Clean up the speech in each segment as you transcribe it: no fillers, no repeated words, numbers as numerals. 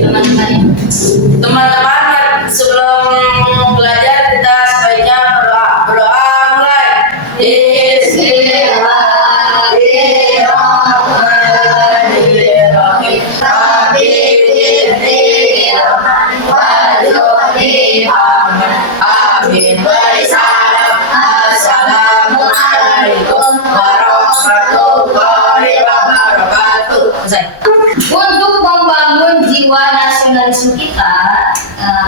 teman-teman. Teman-teman, sebelum belajar kita sebaiknya berdoa. Berdoa mulai. Bismillahirrahmanirrahim. Amin. Assalamualaikum warahmatullahi wabarakatuh. Untuk membangun jiwa nasionalisme kita,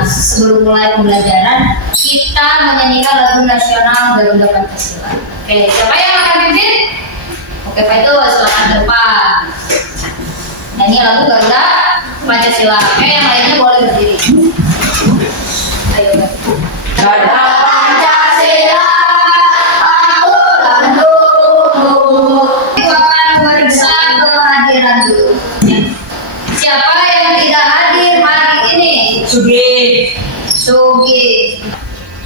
sebelum mulai pembelajaran, kita menyanyikan lagu nasional Garuda Pancasila. Oke, siapa yang akan pimpin? Oke, Pak itu silakan ke depan. Nyanyi lagu Garuda Pancasila. Oke, yang lainnya boleh berdiri. Ayo, Garuda Pancasila, aturan dulu. Aku akan periksa kehadiran dulu. Siapa yang tidak hadir hari ini? Sugi.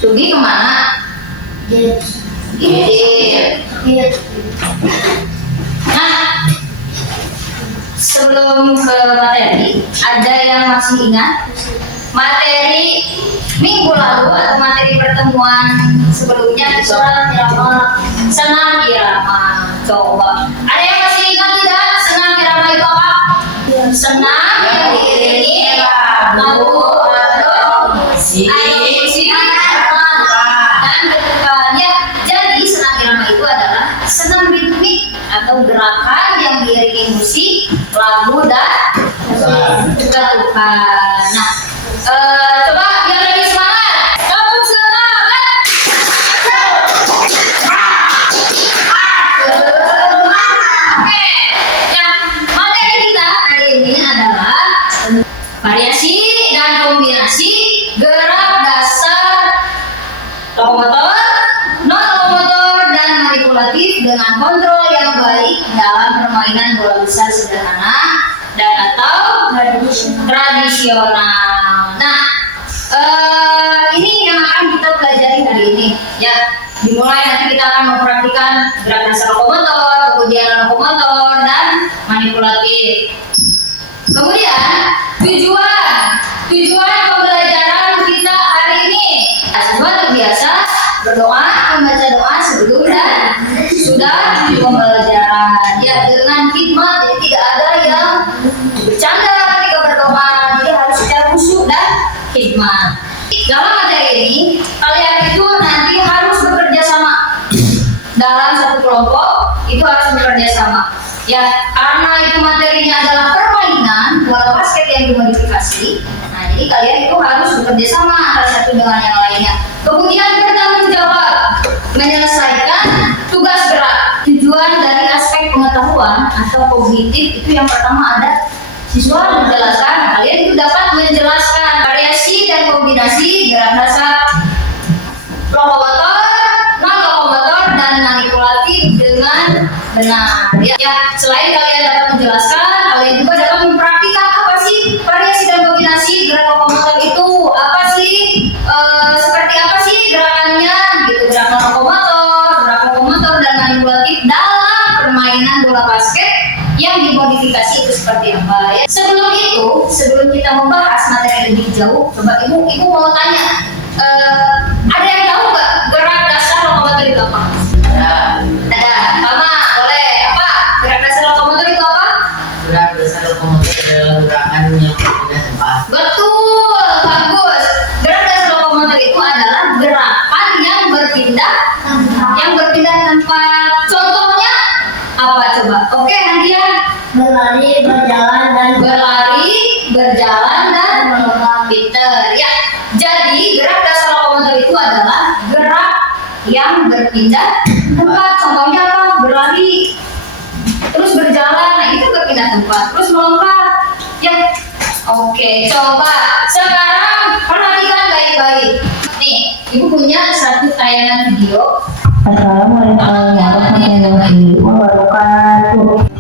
Sugi kemana? Nah, sebelum ke materi, ada yang masih ingat materi minggu lalu atau materi pertemuan sebelumnya di surat irama senam irama? Coba, ada yang masih ingat tidak senam irama itu apa? Senam yang diiringi lagu atau musik dan ketukan. Ya, jadi senam irama itu adalah senam ritmik atau gerakan yang diiringi musik, lagu dan ketukan. Nah, coba yang lebih semangat, kamu semangat. Oke, yang materi kita hari ini adalah variasi dan kombinasi gerak dasar lokomotor, non lokomotor dan manipulatif dengan kontrol yang baik dalam permainan bola besar sederhana dan atau tradisional. Nah, ini yang akan kita pelajari hari ini. Ya, dimulai nanti kita akan mempraktikkan gerak dasar lokomotor, kemudian lokomotor dan manipulatif. Kemudian tujuan pembelajaran kita hari ini. Semua terbiasa berdoa, membaca doa sebelum dan sudah pembelajaran. Ya, dengan hikmat, jadi tidak ada yang bercanda ketika berdoa. Jadi harus secara khusyuk dan hikmat. Dalam materi ini, kalian itu nanti harus bekerja sama. Dalam satu kelompok itu harus bekerja sama. Ya, karena itu materinya adalah permainan bola basket yang dimodifikasi. Nah, jadi kalian itu harus bekerja sama antara satu dengan yang lainnya. Kemudian bertanggung jawab menyelesaikan tugas berat. Tujuan dari aspek pengetahuan atau kognitif itu yang pertama ada siswa menjelaskan. Nah, kalian itu dapat menjelaskan variasi dan kombinasi gerak dasar lokomotor, non lokomotor dan manipulatif dengan benar. Ya, selain kalian dapat menjelaskan, kalian juga dapat mempraktikkan apa sih variasi dan kombinasi gerak lokomotor itu, apa sih, seperti apa sih gerakannya, gitu, gerak lokomotor dan manipulatif dalam permainan bola basket yang dimodifikasi itu seperti apa. Ya. Sebelum kita membahas materi lebih jauh, coba ibu mau tanya, ada yang tahu nggak gerak dasar lokomotor itu apa? Ada. Mama, boleh apa? Gerak dasar lokomotor itu apa? Gerak dasar lokomotor adalah gerakan yang berpindah tempat. Betul, bagus. Gerak dasar lokomotor itu adalah gerakan yang berpindah tempat. Contohnya apa coba? Oke, Nadia. Berlari, berjalan, dan Pinter. Ya. Jadi gerak dasar lokomotor itu adalah gerak yang berpindah tempat. Contohnya apa? Berlari, terus berjalan. Nah, itu berpindah tempat. Terus melompat. Ya. Oke, coba sekarang perhatikan baik-baik. Nih, ibu punya satu tayangan video. Assalamualaikum warahmatullahi wabarakatuh.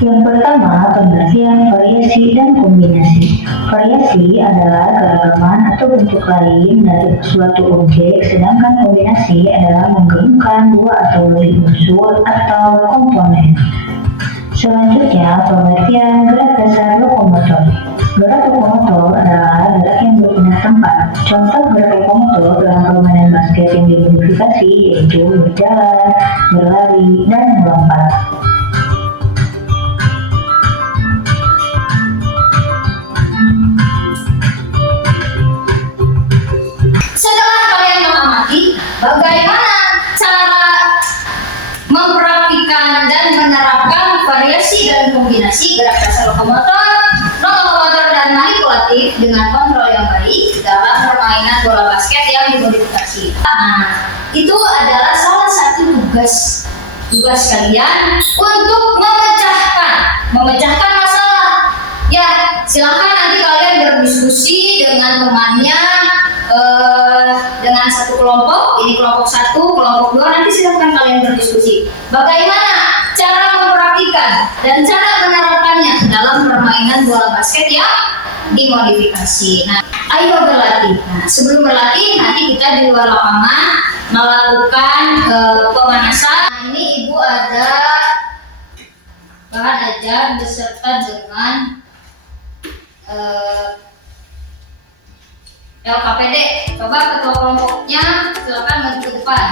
Yang pertama, pengertian variasi dan kombinasi. Variasi adalah keragaman atau bentuk lain dari suatu objek, sedangkan kombinasi adalah menggabungkan dua atau lebih unsur atau komponen. Selanjutnya, pengertian gerak dasar lokomotor. Gerak lokomotor adalah gerak yang berpindah tempat. Contoh gerak lokomotor dalam permainan basket yang dimodifikasi yaitu berjalan, berlari, dan melompat. Setelah kalian mengamati bagaimana cara mempraktikkan dan menerapkan variasi dan kombinasi gerak dasar lokomotor dan manipulatif dengan kontrol yang baik dalam permainan bola basket yang dimodifikasi. Nah, itu adalah salah satu tugas kalian untuk memecahkan masalah. Ya, silakan nanti kalian berdiskusi dengan temannya dengan satu kelompok, ini kelompok 1, kelompok 2, nanti silakan kalian berdiskusi bagaimana cara mempraktikkan dan cara menerapkannya dalam permainan bola basket yang dimodifikasi. Nah, ayo berlatih. Nah, sebelum berlatih nanti kita di luar lapangan melakukan pemanasan. Nah, ini ibu ada bahan ajar beserta dengan LKPD. Coba ketua kelompoknya silakan maju ke depan.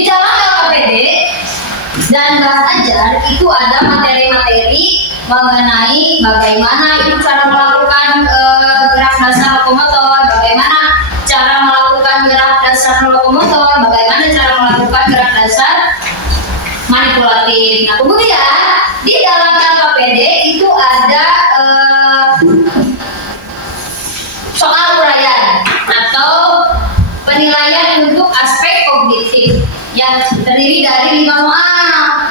Di dalam LKPD dan bahan ajar itu ada materi-materi mengenai bagaimana itu cara melakukan gerak dasar lokomotor, bagaimana cara melakukan gerak dasar lokomotor, bagaimana cara melakukan gerak dasar manipulatif. Nah, kemudian di dalam LKPD itu ada soal uraian atau penilaian untuk aspek kognitif yang terdiri dari 5 soal.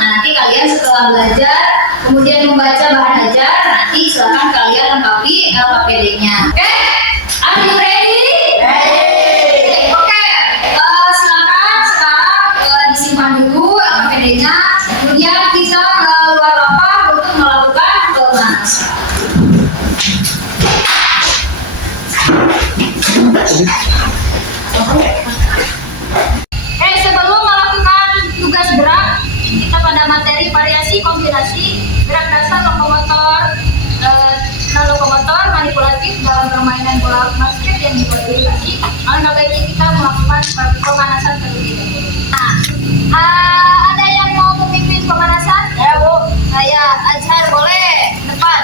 Nah, nanti kalian setelah belajar kemudian membaca bahan ajar, nanti silakan kalian lengkapi LKPD-nya. Oke? Are you ready? Ready. Oke. Silakan sekarang disimpan dulu LKPD-nya. Kemudian kita keluar lapangan untuk melakukan pemanasan. Sebelum melakukan tugas gerak, kita pada materi variasi kombinasi gerak dasar lokomotor manipulatif dalam permainan bola basket yang dimodifikasi. Alangkah baiknya kita melakukan pemanasan terlebih dahulu. Nah, ada yang mau memimpin pemanasan? Ya, Bu. Saya Azhar, boleh depan.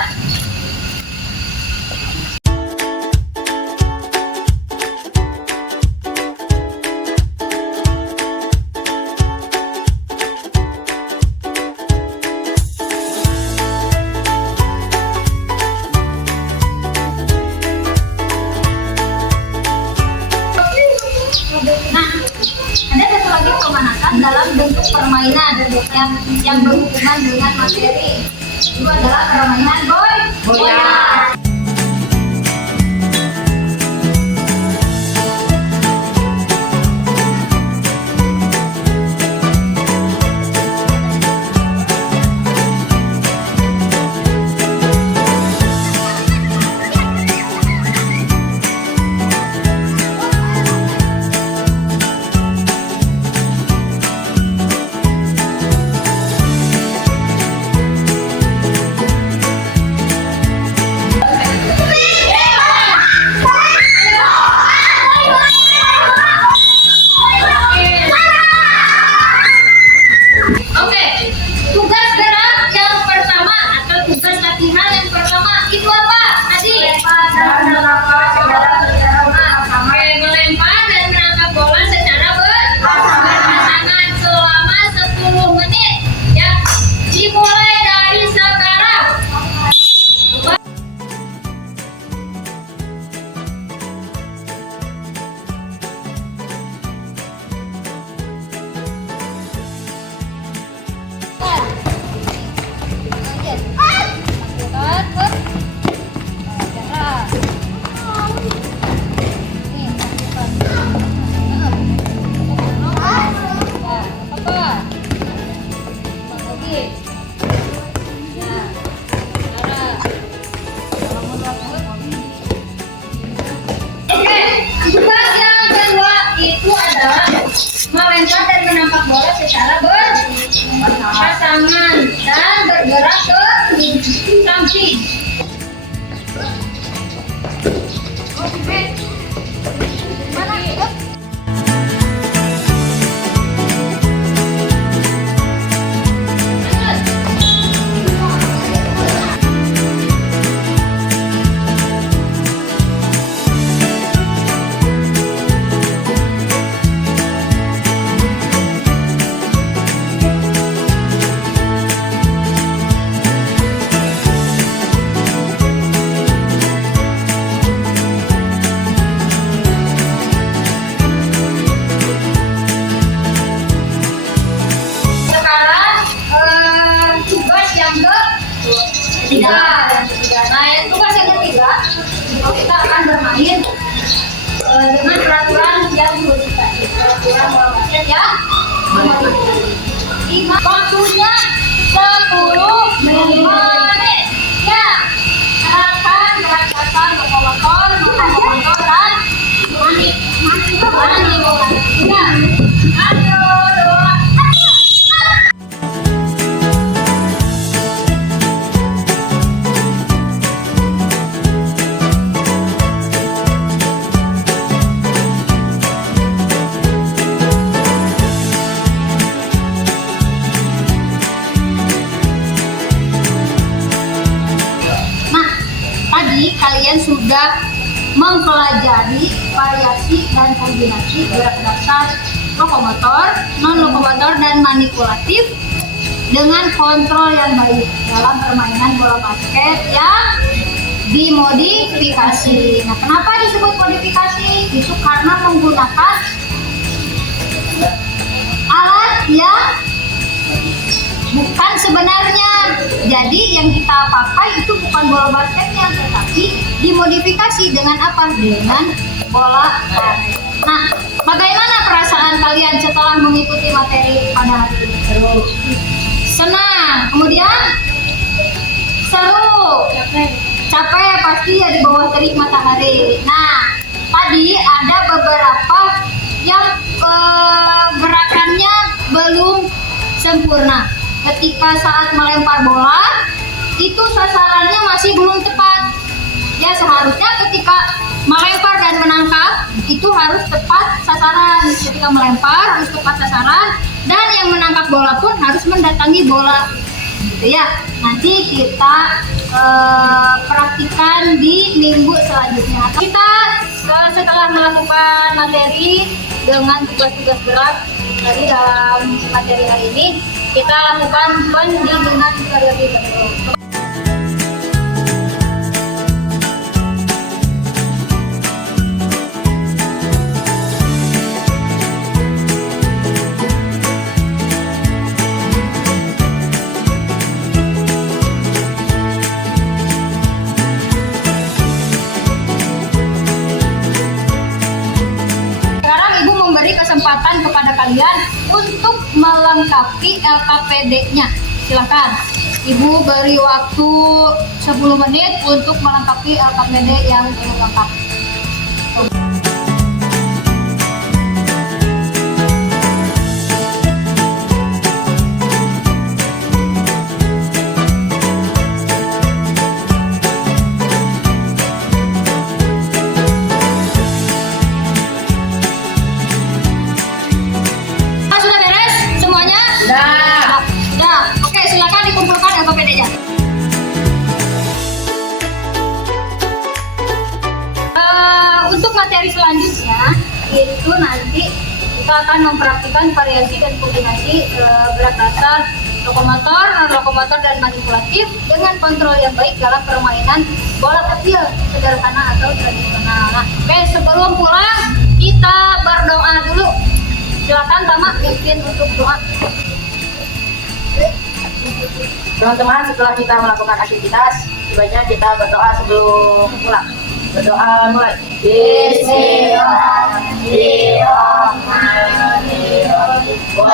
Nah, ada satu lagi pemanasan dalam bentuk permainan yang berhubungan dengan materi. Itu adalah permainan bola. melempar dan menampak bola secara berpasangan. dan bergerak ke samping. Oke. Mana itu? Tugas yang ketiga. Nah, yang tugas yang ketiga, kita akan bermain dengan peraturan yang dimodifikasi. Peraturan bola basket yang dimodifikasi. Waktunya 10 menit. Ya, akan beraktasan motor dan manik. Ya, ayo doa. Kalian sudah mempelajari variasi dan kombinasi gerak dasar lokomotor, non-lokomotor, dan manipulatif dengan kontrol yang baik dalam permainan bola basket yang dimodifikasi. Nah, kenapa disebut modifikasi? Itu karena menggunakan alat yang bukan sebenarnya. Jadi yang kita pakai itu bukan bola basketnya, tetapi dimodifikasi dengan apa? Dengan bola basket. Nah, bagaimana perasaan kalian setelah mengikuti materi pada hari ini? Senang, kemudian seru, capek pasti ya di bawah terik matahari. Nah, tadi ada beberapa yang gerakannya belum sempurna. Ketika saat melempar bola, itu sasarannya masih belum tepat. Ya, seharusnya ketika melempar dan menangkap, itu harus tepat sasaran. Ketika melempar, harus tepat sasaran. Dan yang menangkap bola pun harus mendatangi bola. Gitu ya. Nanti kita praktikan di minggu selanjutnya. Kita setelah melakukan materi dengan tugas-tugas berat tadi dalam materi hari ini, kita lakukan pendinginan terlebih dahulu. Sekarang Ibu memberi kesempatan kepada kalian untuk melengkapi LKPD-nya. Silakan. Ibu beri waktu 10 menit untuk melengkapi LKPD yang lengkap. Materi selanjutnya itu nanti kita akan mempraktikkan variasi dan kombinasi gerak dasar lokomotor, non-lokomotor, dan manipulatif dengan kontrol yang baik dalam permainan bola kecil sederhana atau tradisional. Nah, oke, sebelum pulang kita berdoa dulu. Silakan Tama pimpin untuk doa. Teman-teman, setelah kita melakukan aktivitas, sebaiknya kita berdoa sebelum pulang. Berdoa mulai. Bismillahirrahmanirrahim. Wa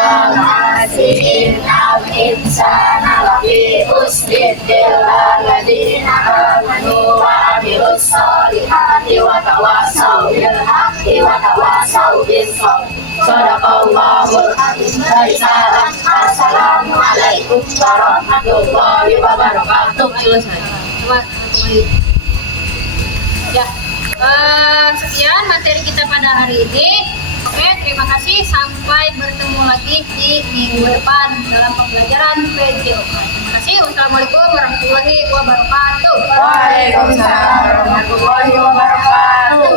المحسنين الإنسان لفي خسر إلا الذين آمنوا وعملوا الصالحات وتواصوا بالحق وتواصوا بالصبر صدق الله العظيم. Assalamualaikum warahmatullahi wabarakatuh. Ya, sekian materi kita pada hari ini. Oke, terima kasih. Sampai bertemu lagi di minggu depan dalam pembelajaran PJO. Terima kasih. Wassalamualaikum warahmatullahi wabarakatuh. Waalaikumsalam warahmatullahi wabarakatuh.